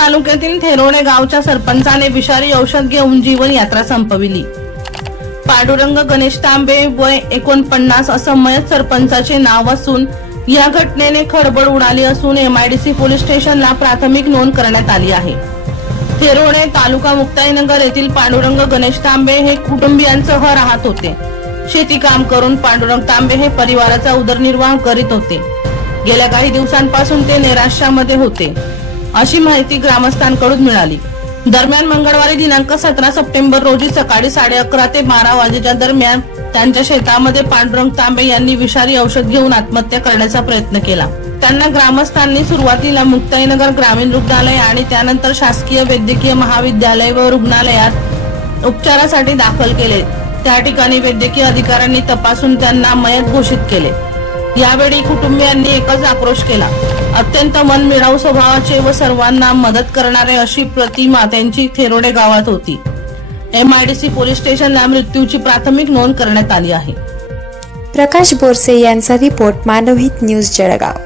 तालुक्यातील थेरोडे गावच्या सरपंचाने विषारी औषध घेऊन जीवन यात्रा संपविली। पांडुरंग गणेश तांबे वय 49 असं मयत सरपंचाचे नाव असून या घटनेने खळबळ उडाली असून MIDC पोलीस स्टेशनला प्राथमिक नोंद करण्यात आली आहे। थेरोडे तालुका मुक्ताईनगर येथील पांडुरंग गणेश तांबे हे कुटुंबियांसह राहत होते। शेती काम करून पांडुरंग तांबे हे परिवाराचा उदरनिर्वाह करीत होते। गेल्या काही दिवसांपासून ते निराशामध्ये होते अशी माहिती ग्रामस्थांकडून मिळाली। दरम्यान मंगळवारी दिनांक 17 सप्टेंबर रोजी सकाळी 11:30 ते 12 वाजेच्या दरम्यान त्यांच्या शेतामध्ये पांडुरंग तांबे यांनी विषारी औषध घेऊन आत्महत्या करण्याचा प्रयत्न केला। त्यांना ग्रामस्थांनी सुरुवातीला मुक्ताईनगर ग्रामीण रुग्णालय आणि त्यानंतर शासकीय वैद्यकीय महाविद्यालय व रुग्णालयात उपचारासाठी दाखल केले। त्या ठिकाणी वैद्यकीय अधिकाऱ्यांनी तपासून त्यांना मयत घोषित केले। यावेळी कुटुंबियांनी एकच आक्रोश केला। अत्यंत मनमिळावू स्वभावाचे व सर्वांना मदत करणारे अशी प्रतिमा त्यांची थेरोडे गावात होती। MIDC पोलीस स्टेशनला मृत्यूची प्राथमिक नोंद करण्यात आली आहे। प्रकाश बोरसे यांचा रिपोर्ट, मानवहित न्यूज, जळगाव।